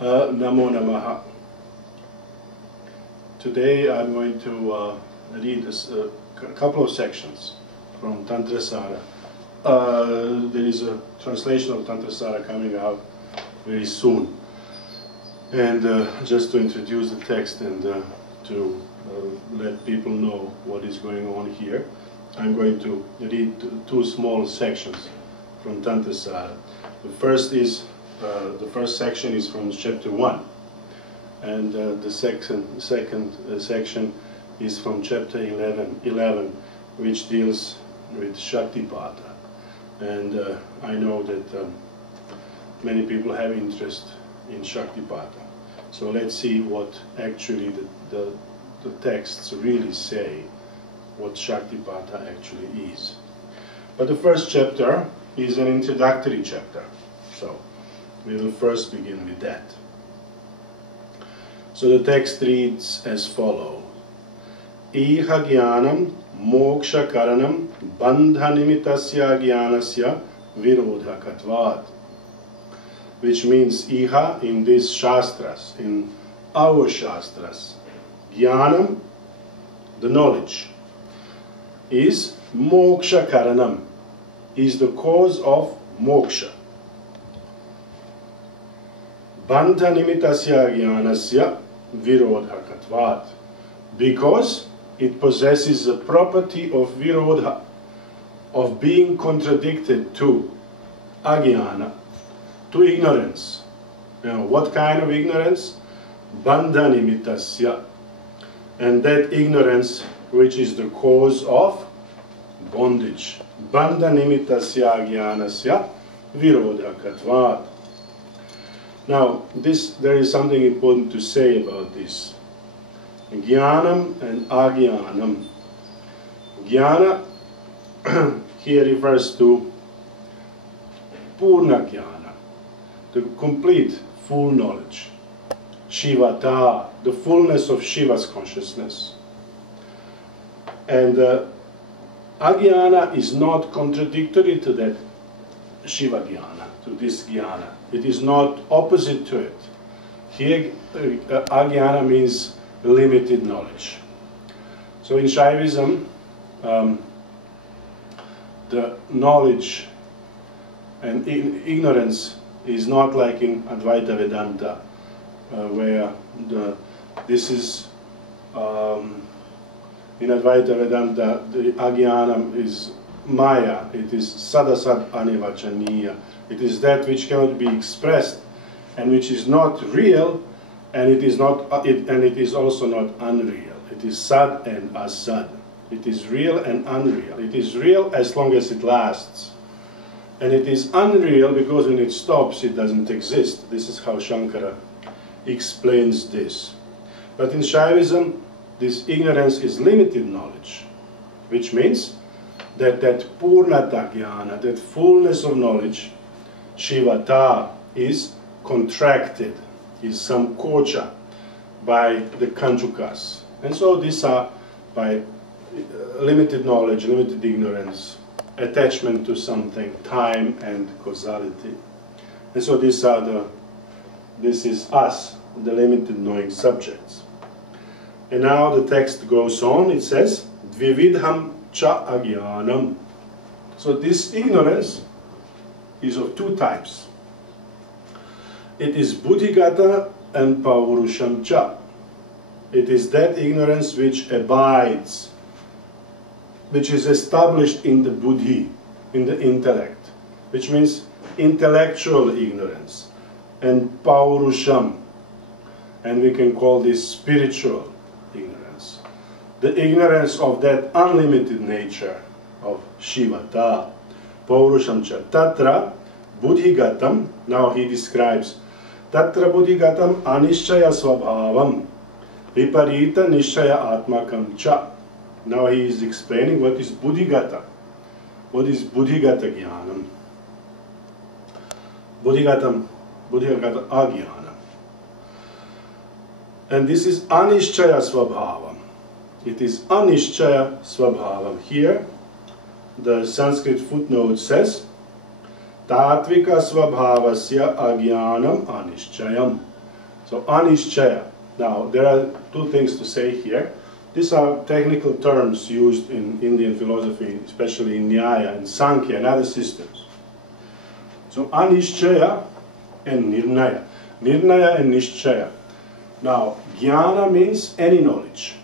Namo Namaha. Today I'm going to read a couple of sections from Tantrasāra. There is a translation of Tantrasāra coming out very soon. And just to introduce the text and to let people know what is going on here, I'm going to read two small sections from Tantrasāra. The first section is from Ch.1, and the second section is from chapter 11, which deals with Shaktipāta. And I know that many people have interest in Shaktipāta. So let's see what actually the texts really say, what Shaktipāta actually is. But the first chapter is an introductory chapter. So we will first begin with that. So the text reads as follows: Iha jnanam moksha karanam bandha nimitasya jnanasya virodhakatvat. Which means iha, in these shastras, in our shastras, jnanam, the knowledge, is moksha karanam, is the cause of moksha. Bandha nimitasya jnanasya virodhakatvat, because it possesses the property of virodha, of being contradicted to ajnana, to ignorance. Now, what kind of ignorance? Bandha nimitasya, and that ignorance which is the cause of bondage. Bandha nimitasya jnanasya virodhakatvat. Now, there is something important to say about this. Jnanam and ajnanam. Jnana here refers to purna jnana, the complete, full knowledge. Shivata, the fullness of Shiva's consciousness. And ajnana is not contradictory to that Shiva jnana, to this jnana. It is not opposite to it. Here, ajnana means limited knowledge. So in Shaivism, the knowledge and ignorance is not like in Advaita Vedanta, where this is, in Advaita Vedanta, the ajnana is maya, it is sadasad anivachaniya. It is that which cannot be expressed and which is not real, and it is also not unreal. It is sad and asad. It is real and unreal. It is real as long as it lasts, and it is unreal because when it stops it doesn't exist. This is how Shankara explains this. But in Shaivism, this ignorance is limited knowledge, which means that purnata jnana, that fullness of knowledge, shivata, is contracted, is samkocha by the kanchukas. And so these are by limited knowledge, limited ignorance, attachment to something, time and causality. And so this is us, the limited knowing subjects. And now the text goes on, it says, Dvividham cha ajnanam. So this ignorance is of two types. It is buddhigata and paurusham cha. It is that ignorance which abides, which is established in the buddhi, in the intellect, which means intellectual ignorance, and paurusham, and we can call this spiritual ignorance. The ignorance of that unlimited nature of Shivata, paurusham cha. Tatra buddhigatam, now he describes, Tatra buddhigatam anishchaya svabhavam, viparita nishchaya atmakam cha. Now he is explaining what is buddhigata. What is buddhigata jnanam? Buddhigata ajnana. And this is anishchaya svabhavam. It is anishchaya svabhavam. Here, the Sanskrit footnote says, Tatvika svabhavasya ajnanam anishchayam. So anishchaya. Now there are two things to say here. These are technical terms used in Indian philosophy, especially in Nyaya and Sankhya and other systems. So anishchaya and nirnaya. Nirnaya and nishchaya. Now jnana means any knowledge,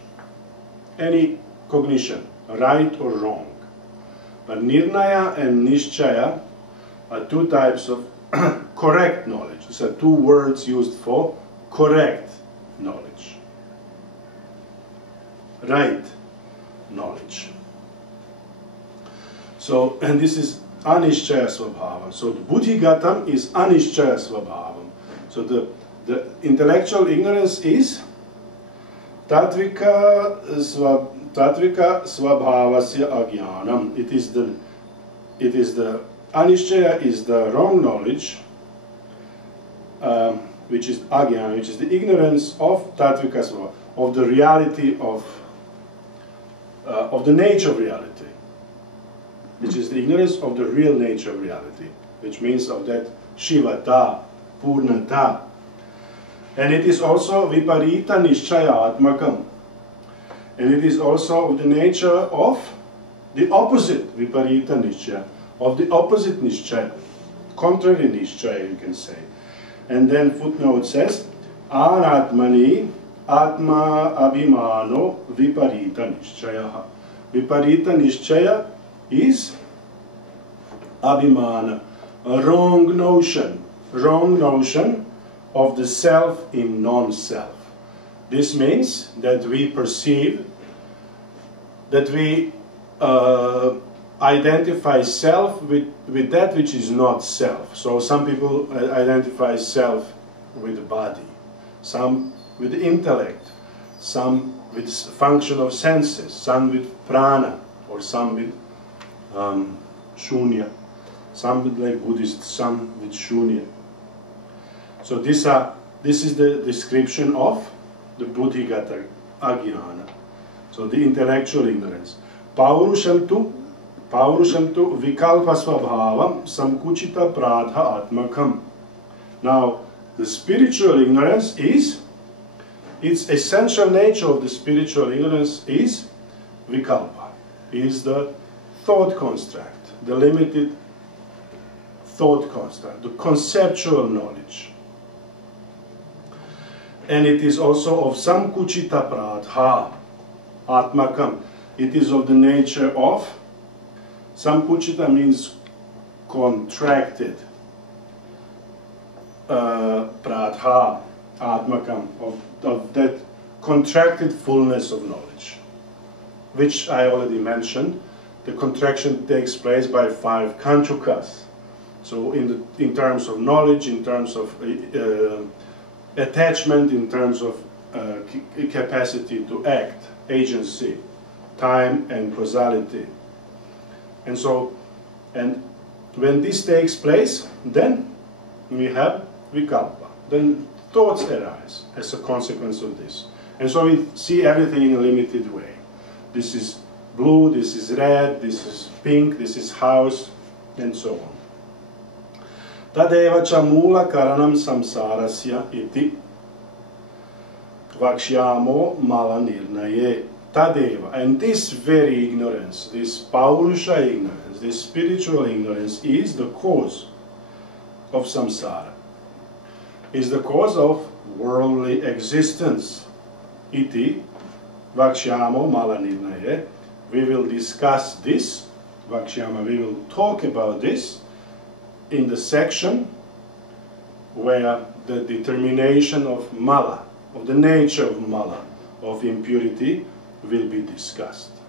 any cognition, right or wrong. But nirnaya and nishchaya are two types of correct knowledge. These are two words used for correct knowledge. Right knowledge. So, and this is anishchaya svabhava. So the buddhigatam is anishchaya svabhavam. So the intellectual ignorance is tatvika svabhavasya ajnanam. It is the anishchaya is the wrong knowledge, which is ajnana, which is the ignorance of tatvika svabhava, of the reality of the nature of reality, which is the ignorance of the real nature of reality, which means of that shivata, purnata. And it is also viparita nishchaya atmakam. And it is also of the nature of the opposite, viparita nishchaya, of the opposite nishchaya, contrary nishchaya, you can say. And then footnote says, anatmani atma abhimano viparita nishchaya. Viparita nishchaya is abhimana, a wrong notion of the self in non-self. This means that we perceive, that we identify self with that which is not self. So some people identify self with the body, some with the intellect, some with function of senses, some with prana, or some with shunya, some with, like Buddhists, some with shunya. So this is the description of the buddhigata ajnana. So the intellectual ignorance. Paurusham tu vikalpa svabhavam samkuchita pradha atmakam. Now the spiritual ignorance is, its essential nature of the spiritual ignorance is vikalpa, is the thought construct, the limited thought construct, the conceptual knowledge. And it is also of samkuchita pradha atmakam. It is of the nature of, samkuchita means contracted, pradha atmakam, of that contracted fullness of knowledge, which I already mentioned. The contraction takes place by 5 kanchukas. So in terms of knowledge, in terms of attachment, in terms of capacity to act, agency, time and causality. And so, and when this takes place, then we have vikalpa. Then thoughts arise as a consequence of this. And so we see everything in a limited way. This is blue, this is red, this is pink, this is house, and so on. Tadeva cha mula karanam samsarasya iti vakshyamo mala nirnaye. Tadeva, and this very ignorance, this paurusha ignorance, this spiritual ignorance is the cause of samsara, is the cause of worldly existence. Iti vakshyamo mala nirnaye. We will discuss this, vakshyama, we will talk about this in the section where the determination of mala, of the nature of mala, of impurity, will be discussed.